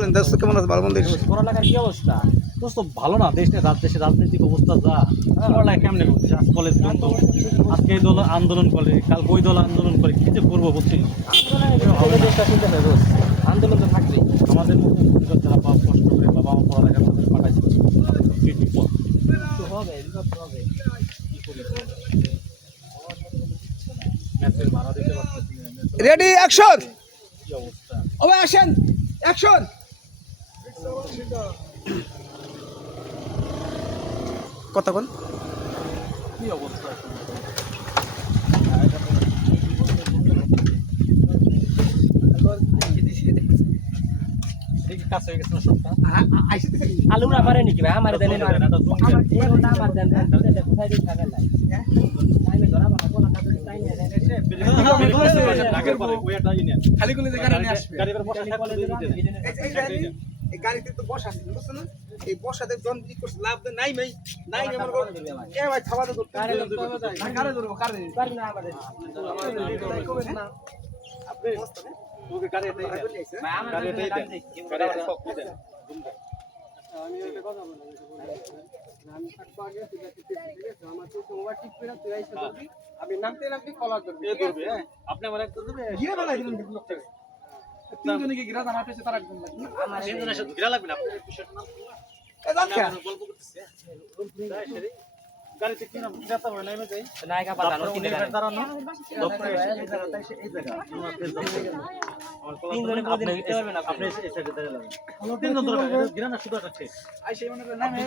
বলেন দেশ কেমন আছে ভালো মন্দ পড়ালেখার কি অবস্থা? দোস্ত ভালো না, দেশের রাজনৈতিক অবস্থা যা পড়ালেখা কেমনে করছে? আজ কলেজ বন্ধ, আজকে এই দল আন্দোলন করে, কাল ওই দল আন্দোলন করে, কি যে করবো বুঝছিস? আন্দোলন তো থাকবেই। আমাদের মতো যারা বাবা কষ্ট করে বাবা মা পড়ালেখা করতে পাঠাইছে, তাদের তো কি বিপদ। তো হবে, বিপদ তো হবে। ম্যাথের ভাড়া দিতে পারতেছি না, রেডি অ্যাকশন কি অবস্থা। ওভার অ্যাকশন অ্যাকশন কতক্ষণ কি অবস্থা এখন? দেখি কাছে হয়ে গেছে না সবটা? আলু না পারে নাকি ভাই? আমার দেন না। এটা জঙ্গল। আমার দেন দেন। কোথায় দিন টাকা নাই? টাইমে ধরা বানা কোলা কাটে তাই না রে। আগের পরে ওই একটা ইনে খালি গুলি জায়গা নিয়ে আসবে গাড়ি করে বসে থাকতে দিতে এই গাড়িতে তো বসা আছে বুঝছ না এই বসাতে জন কি করছ লাভ তো নাই ভাই নাই আমার কো এ ভাই খাওয়া তো কারে ধরবো কারে পারি না আমাদের। আপনি ওকে গাড়ি এটাই ভাই আমার গাড়ি দেন এটাই গাড়ি এটা সব দিতে আমি একটা কথা বলবো আমি থাকবো আগে ঠিক আছে আমার তো মোবাইল ঠিক করে তুই আইসা করবি আমি নামতে নামতে কল করবি এ করবে হ্যাঁ আপনি আমার একটা দেবে গিয়ে বেলা দিলাম লোকটাকে তিনজনে কি গিরা আমার পেছে তার একজন লাগবে আমার তিনজনের সাথে ঘিরা লাগবে না আপনার বিষয়টা নাম এ জানকা গল্প করতেছে গাড়িতে কি নাম যেতে হবে না যাই নায়িকা পাঠানো কিনে দাঁড়ানো ডক্টর এসে এই জায়গাটা এসে এই জায়গা আমার তেল তিনজনে কোনদিন দিতে পারবে না আপনি এই সাইডে দাঁড়ালেন তিনজন ধরে ঘিরা না শুধু একটা আইসে মনে করে নামে